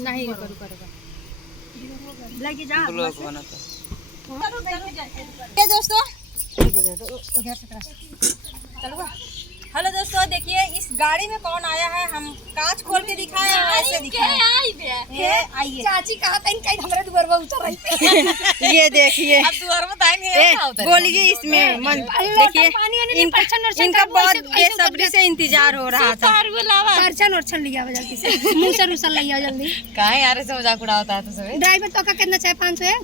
नहीं करो लगे जा दोस्तों। चलो हेलो दोस्तों, देखिए इस गाड़ी में कौन आया है, हम कांच खोल के दिखाए ऐसे दिखाए। आइए चाची कहा था इनका हमारे दुआर पर उतर रही। ये देखिए अब दुआर बताएंगे बोलिए इसमें मन देखिए इनका बहुत बेसब्री से इंतजार हो रहा था। अर्चन उर्चन लिया जल्दी से मुंह से रुसल लिया जल्दी। कहाँ यार ऐसे मजाक उड़ा होता है तो सब। ड्राइवर तो का कितना चाहे 500 है।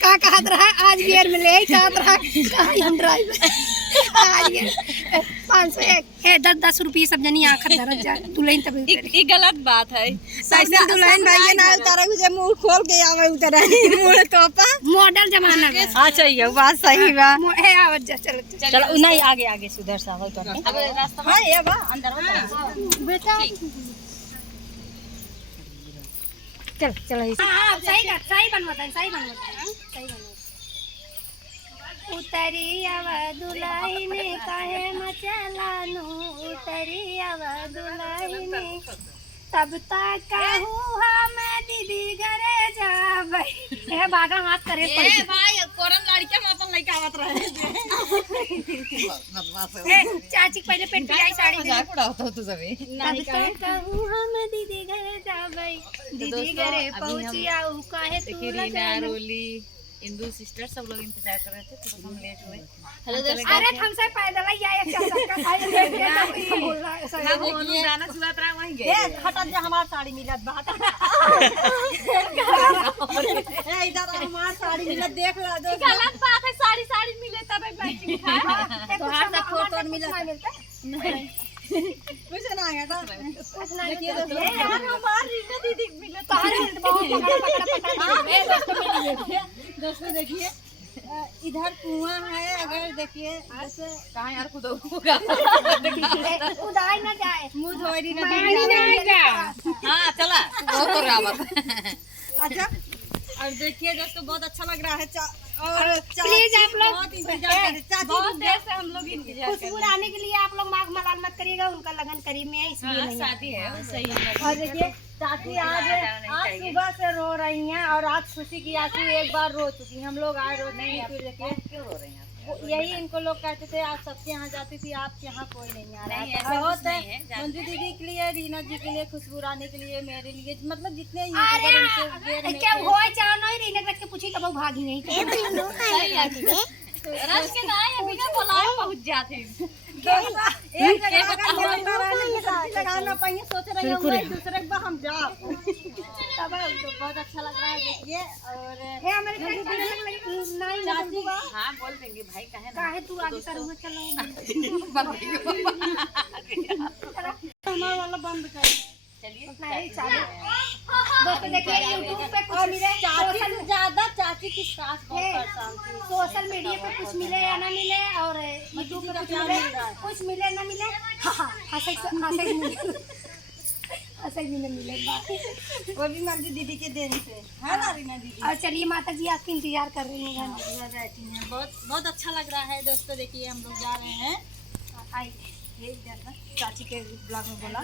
का कहत रहा आज गियर में ले कहत रहा कहाँ हम ड्राइवर आज 501 है 10 रुपये सब जनी आखिर दरज जा दुल्हन तब ये गलत बात है। ऐसे दुल्हन भाई ना उतारा मुझे मुंह खोल के आवे उतरा मुंह तोपा मॉडल जमाना में। अच्छा ये बात सही बा है आवाज जा चलो चलो नहीं आगे आगे सुधर सा हो तो अब रास्ता हां ये बा अंदर हो बेटा चलो हां सही बनवाता है सही बनवाता उतरी आवा दुल्हने काहे मचलानु उतरी आवा दुल्हने तब तक कहूँ हम दीदी घरे जाबै। ए बागा हाथ करे पड़ ए भाई कोरन लड़के में अपन लड़का आवत रहे। चाची पहले पेट पिलाई साड़ी दे मजाक उड़ाता हो तू सभी। तब तक कहूँ हम दीदी घरे जाबै दीदी घरे पहुंची आऊ काहे तू रीना रोली इंदू सिस्टर सब लोग इंतजार कर रहे थे तो हम लेट हुए। हेलो दोस्तों अरे हमसे पैदल ही आया चाचा का खाई ले बोल रहा है हम दोनों गाना सुनात रहा वहीं गए। ए खटक जा हमार साड़ी मिलत बात ए इधर हमार साड़ी मिलत देख ला दो गलत बात है, साड़ी मिले तब मैचिंग है। तो हाथ से फोटो मिलत कुछ ना है ना कुछ नहीं देखिए दोस्तों यार हमार रीना दीदी मिले तो हर बहुत पकड़ा दोस्तों देखिए इधर कुआं है, अगर देखिए जैसे कहाँ यार खुद उदाई ना जाए मुंह धोरी ना हाँ चला बहुत हो रहा बात। अच्छा और देखिए दोस्तों बहुत अच्छा लग रहा है और प्लीज आप लोग बहुत इंतजार कर चाची बहुत देर से हम लोग इंतजार कर खुशबू आने के लिए आप लोग मांग मलाल मत करिएगा, उनका लगन करीब में है इसलिए नहीं शादी है सही है। और देखिए चाची आज सुबह से रो रही हैं और आज खुशी की आंसू एक बार रो चुकी हैं। हम लोग आए रो नहीं फिर देखिए क्यों रो रहे हैं यही इनको लोग कहते थे आप सबके यहाँ जाती थी, आपके यहाँ कोई नहीं आ रहा नहीं, है। ऐसा बहुत कुछ नहीं है, मंजू दीदी के लिए, रीना जी के लिए, खुशबू रानी के लिए, मेरे लिए, मतलब जितने अरे क्या होए चाहो नहीं रीना रख के पूछी कब भागी नहीं रश के ना अभी ना बुलाए पहुंच जाते। एक जगह लगाना पाएंगे सोच रहे होंगे दूसरे बार हम जाओ तब तो बहुत अच्छा लग रहा है देखिए। और है हमारे घर नहीं चाची हाँ बोल देंगे भाई काहे तू आगे करूंगा चलो हमारा वाला बंद कर चलिए नहीं चालू। दोस्तों देखिए यूट्यूब पे कुछ मिले चाची से ज्यादा चाची की सास बहुत परेशान थी। सोशल मीडिया पे कुछ मिले या ना मिले और यूट्यूब पे कुछ मिले ना मिले ऐसे ही मिले वो भी मर्जी दीदी के देने से है ना रीना दीदी। और चलिए माता जी आपकी इंतजार कर रही हैं। बहुत बहुत अच्छा लग रहा है दोस्तों। देखिए हम लोग जा रहे हैं आइए चाची के ब्लॉग में बोला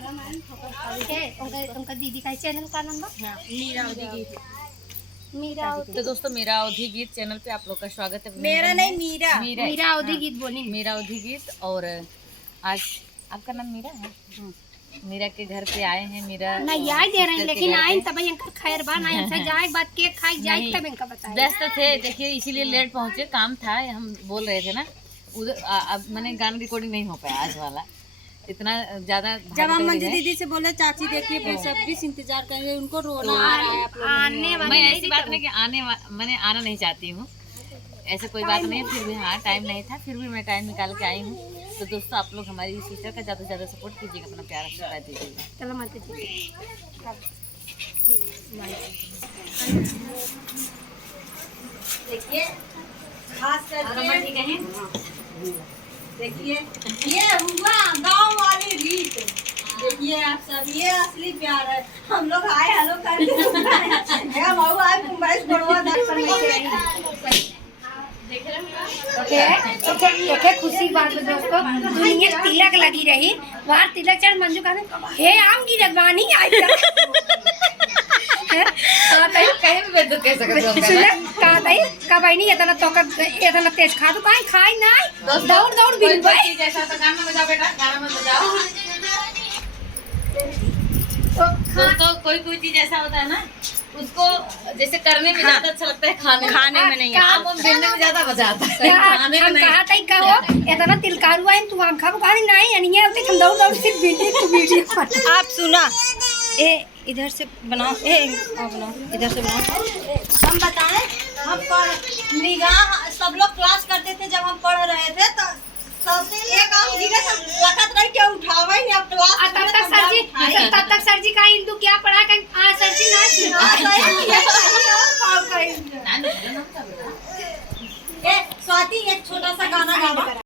उनका दीदी का चैनल का नंबर मीरा तो दोस्तों मेरा अवधि गीत चैनल पे आप लोग का स्वागत है। मेरा नहीं मीरा मीरा अवधि गीत बोली मेरा अवधि गीत। और आज आपका नाम मीरा है। मीरा के घर पे आए हैं। मीरा नहीं याद दे रहे हैं लेकिन आए तब इनका खैर बा नहीं हमसे जाए बात केक खाई जाए तब इनका बताया। व्यस्त थे देखिए इसीलिए लेट पहुंचे, काम था हम बोल रहे थे ना उधर। अब मैंने गाना रिकॉर्डिंग नहीं हो पाया आज वाला इतना ज्यादा। जब हम मंजू दीदी से बोले चाची देखिए फिर सब भी इंतजार करेंगे, उनको रोना आ रहा है आप लोग। आने वाले मैं ऐसी बात नहीं कि मैंने आना नहीं चाहती हूँ, ऐसे कोई बात नहीं। फिर भी हाँ टाइम नहीं था, फिर भी मैं टाइम निकाल के आई हूँ। तो दोस्तों आप लोग हमारी सिस्टर का ज़्यादा से ज़्यादा सपोर्ट कीजिएगा, अपना प्यार आशीर्वाद दीजिएगा। चलो माता जी देखिए खास करके देखिए ये हुआ गांव वाली रीत। देखिए आप सब ये असली प्यार है। हम लोग आए हेलो करके आए मुंबई बड़वा दर्शन में देख रहे हैं। एक खुशी बात है दोस्तों, दुनिया तिलक लगी रही, वहाँ तिलक चढ़ मंजू कहते हे आम की रगवानी आई कब आई नहीं इतना तो इतना तेज खा तो कहीं खाई नहीं दौड़ दौड़ भी दोस्तों कोई चीज ऐसा होता है ना, उसको जैसे करने में ज्यादा अच्छा लगता है, खाने में नहीं। आम भिंडी में ज्यादा मजा आता है, खाने में नहीं। कहा था कहो इतना तिलकारू है तू आम खाबो कहीं नहीं अनिया उते हम दौड़ दौड़ सिर्फ वीडियो आप सुना ए इधर से बनाओ, बनाओ इधर से बनाओ। हम बताएं, हम पढ़ निगाह सब लोग क्लास करते थे जब हम पढ़ रहे थे, तो सब एक आम गिरे तो लखत रही के उठावा ही नहीं। अब क्लास तब तक सर जी का हिंदू क्या पढ़ा कर सर जी स्वाति एक छोटा सा गाना गा